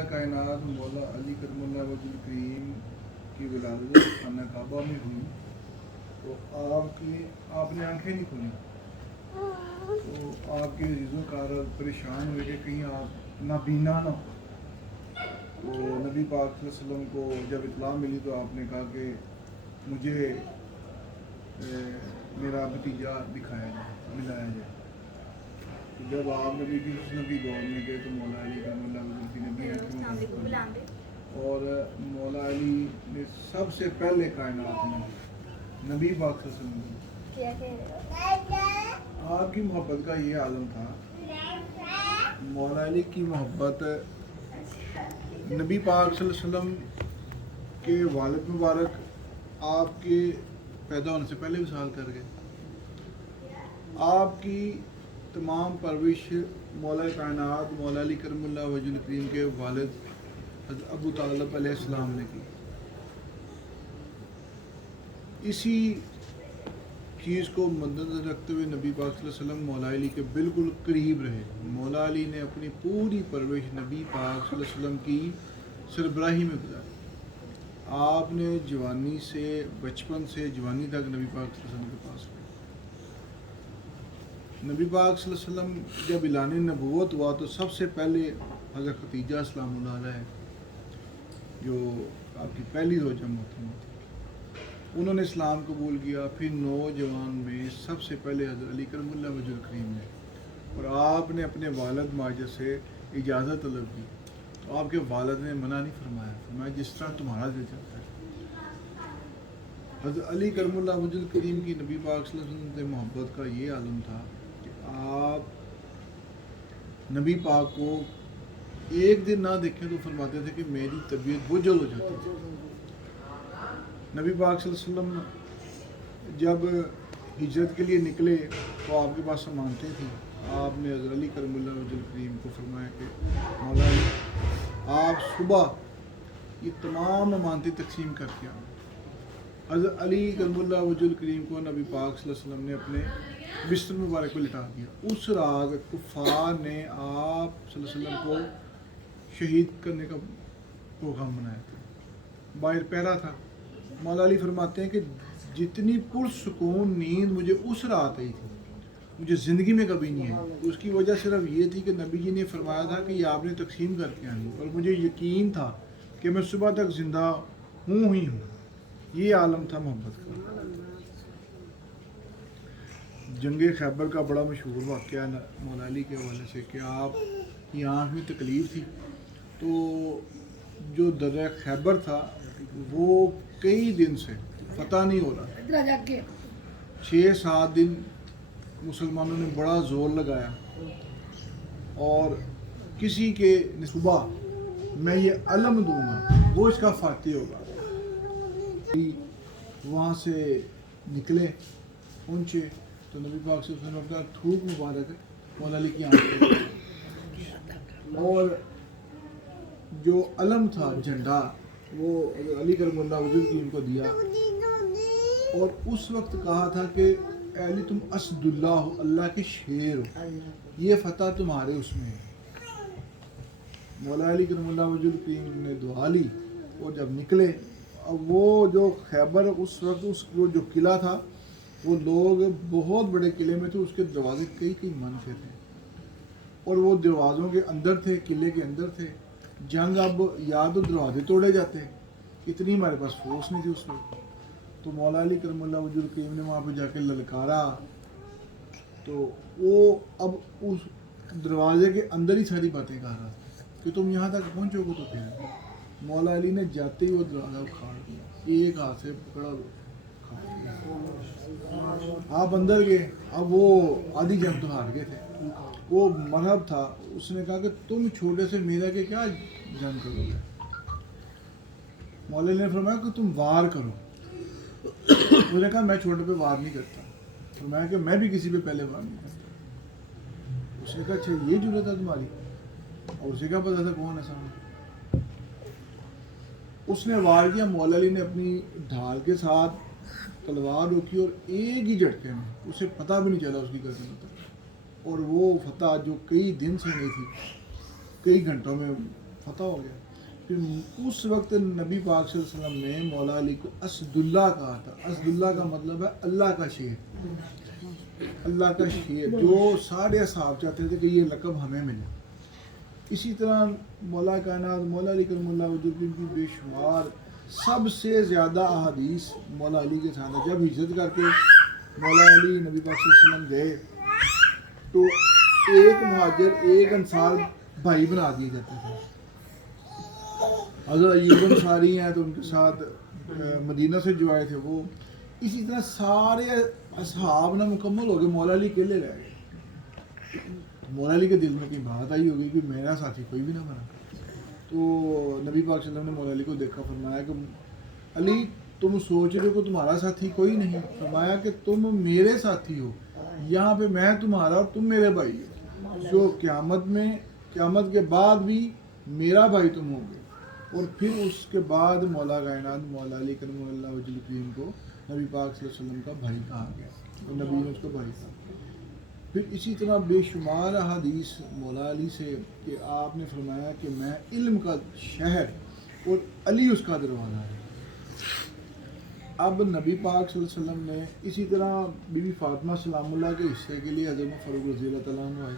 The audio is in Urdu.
مولا کائنات مولا علی کرم اللہ وجہ کریم کی ولادت خانہ کعبہ میں ہوئی تو آپ نے آنکھیں نہیں کھولی، تو آپ کے عزیز و کار پریشان ہوئے کہ کہیں آپ نابینا نہ ہو۔ تو نبی پاک صلی اللہ علیہ وسلم کو جب اطلاع ملی تو آپ نے کہا کہ مجھے میرا بھتیجا دکھایا جائے، ملایا جائے۔ تو جب آپ نبی کی حسن کی دور میں گئے تو مولا علی کرم اللہ وجہ کی نبی نے اور مولا علی نے سب سے پہلے کائنات میں نبی پاک صلی اللہ علیہ وسلم آپ کی محبت کا یہ عالم تھا۔ مولا علی کی محبت نبی پاک صلی اللہ علیہ وسلم کے والد مبارک آپ کے پیدا ہونے سے پہلے وصال کر گئے۔ آپ کی تمام پرورش مولا کائنات مولا علی کرم اللہ وجہ کریم کے والد حضرت ابو طالب علیہ السلام نے کی۔ اسی چیز کو مدنظر رکھتے ہوئے نبی پاک صلی اللہ علیہ وسلم مولا علی کے بالکل قریب رہے۔ مولا علی نے اپنی پوری پرورش نبی پاک صلی اللہ علیہ وسلم کی سربراہی میں گزاری۔ آپ نے جوانی سے بچپن سے جوانی تک نبی پاک صلی اللہ علیہ وسلم کے پاس رہے۔ نبی پاک صلی اللہ علیہ وسلم جب اعلان نبوت ہوا تو سب سے پہلے حضرت خدیجہ سلام اللہ علیہ جو آپ کی پہلی زوجہ محترمہ تھی، انہوں نے اسلام قبول کیا۔ پھر نوجوان میں سب سے پہلے حضرت علی کرم اللہ وجہ کریم نے، اور آپ نے اپنے والد ماجد سے اجازت طلب کی تو آپ کے والد نے منع نہیں فرمایا، فرمایا جس طرح تمہارا دل چاہتا ہے۔ حضرت علی کرم اللہ وجہ کریم کی نبی پاک صلی اللہ علیہ وسلم سے محبت کا یہ عالم تھا کہ آپ نبی پاک کو ایک دن نہ دیکھیں تو فرماتے تھے کہ میری طبیعت بجھل ہو جاتی تھی۔ نبی پاک صلی اللہ علیہ وسلم جب ہجرت کے لیے نکلے تو آپ کے پاس امانتیں تھیں۔ آپ نے حضرت علی کرم اللہ وجہ کریم کو فرمایا کہ مولا علی آپ صبح یہ تمام امانتیں تقسیم کر کے آئیں۔ حضرت علی کرم اللہ وجہ کریم کو نبی پاک صلی اللہ علیہ وسلم نے اپنے بستر مبارک پہ لٹا دیا۔ اس رات کفار نے آپ صلی اللہ علیہ وسلم کو شہید کرنے کا پروگرام بنایا تھا، باہر پہرا تھا۔ مولا علی فرماتے ہیں کہ جتنی پرسکون نیند مجھے اس رات آئی تھی مجھے زندگی میں کبھی نہیں آئی۔ اس کی وجہ صرف یہ تھی کہ نبی جی نے فرمایا تھا کہ یہ آپ نے تقسیم کر کے آنی، اور مجھے یقین تھا کہ میں صبح تک زندہ ہوں ہی ہوں۔ یہ عالم تھا محبت کا۔ جنگ خیبر کا بڑا مشہور واقعہ مولا علی کے حوالے سے کہ آپ کی آنکھ میں تکلیف تھی تو جو درہ خیبر تھا وہ کئی دن سے فتح نہیں ہو رہا، 6-7 دن مسلمانوں نے بڑا زور لگایا اور کسی کے صبح میں یہ علم دوں گا وہ اس کا فاتح ہوگا۔ وہاں سے نکلے پہنچے تو نبی پاک صلی اللہ علیہ وسلم اپنا تھوک مبارک مولا علی کی آنکھ پہ، اور جو علم تھا جھنڈا وہ علی کرم اللہ وجہ کی ان کو دیا، اور اس وقت کہا تھا کہ اے علی تم اسد اللہ ہو، اللہ کے شیر ہو، یہ فتح تمہارے اس میں ہے۔ مولا علی کرم اللہ وجہ کی نے دعا لی اور جب نکلے، اب وہ جو خیبر اس وقت وہ جو قلعہ تھا وہ لوگ بہت بڑے قلعے میں تھے، اس کے دروازے کئی من سے تھے اور وہ دروازوں کے اندر تھے، قلعے کے اندر تھے۔ جنگ اب یا تو دروازے توڑے جاتے، اتنی ہمارے پاس فورس نہیں تھی اس وقت، تو مولا علی کرم اللہ وجہ کریم نے وہاں پہ جا کے للکارا تو وہ اب اس دروازے کے اندر ہی ساری باتیں کہہ رہا تھا کہ تم یہاں تک پہنچو گے تو پھر مولا علی نے جاتے ہی وہ دروازہ اکھاڑ دیا، ایک ہاتھ سے پکڑا آپ اندر گئے۔ اب وہ آدھی جنگ تو ہار گئے تھے، وہ مرحب تھا، اس نے کہا کہ تم چھوٹے سے میرا کے کیا جنگ کرو گے؟ مولا علی نے فرمایا کہ تم وار کرو۔ اس نے کہا میں چھوٹے پہ وار نہیں کرتا، فرمایا کہ میں بھی کسی پہ پہلے وار نہیں کرتا۔ اس نے کہا اچھا یہ جرأت ہے تمہاری؟ اور اسے کیا پتا تھا کون ہے سامنے؟ اس نے وار کیا، مولا علی نے اپنی ڈھال کے ساتھ تلوار روکی اور ایک ہی جھٹکے میں اسے پتہ بھی نہیں چلا اس کی گردن اتر، اور وہ فتح جو کئی دن سے نہیں تھی کئی گھنٹوں میں فتح ہو گیا. پھر اس وقت نبی پاک صلی اللہ علیہ وسلم نے مولا علی کو اسد اللہ کہا تھا. اسد اللہ کا مطلب ہے اللہ کا شیر. اللہ کا شیر جو سارے اصحاب چاہتے تھے کہ یہ لقب ہمیں ملے. اسی طرح مولا کائنات مولا علی کرم اللہ وجہ کی بے شمار سب سے زیادہ احادیث مولا علی کے ساتھ. جب ہجرت کر کے مولا علی نبی پاک صلی اللہ علیہ وسلم گئے تو ایک مہاجر ایک انصار بھائی بنا دیے جاتے تھے. حضرت ایوب انصاری ہیں تو ان کے ساتھ مدینہ سے جو آئے تھے وہ. اسی طرح سارے اصحاب نہ مکمل ہو گئے, مولا علی اکیلے رہ گئے. مولا علی کے دل میں کہیں بات آئی ہوگی کہ میرا ساتھی کوئی بھی نہ بنا. تو نبی پاک صلی اللہ علیہ وسلم نے مولا علی کو دیکھا, فرمایا کہ علی تم سوچ رہے ہو کہ تمہارا ساتھی کوئی نہیں. فرمایا کہ تم میرے ساتھی ہو, یہاں پہ میں تمہارا اور تم میرے بھائی ہو, جو قیامت کے بعد بھی میرا بھائی تم ہو گے. اور پھر اس کے بعد مولا کائنات مولا علی کرم اللہ وجہ الکریم کو نبی پاک صلی اللہ علیہ وسلم کا بھائی کہا گیا اور نبی نے اس کو بھائی کہا. پھر اسی طرح بے شمار احادیث مولا علی سے کہ آپ نے فرمایا کہ میں علم کا شہر اور علی اس کا دروازہ ہے. اب نبی پاک صلی اللہ علیہ وسلم نے اسی طرح بی بی فاطمہ سلام اللہ کے حصے کے لیے حضرت فاروق رضی اللہ تعالیٰ عنہ آئے.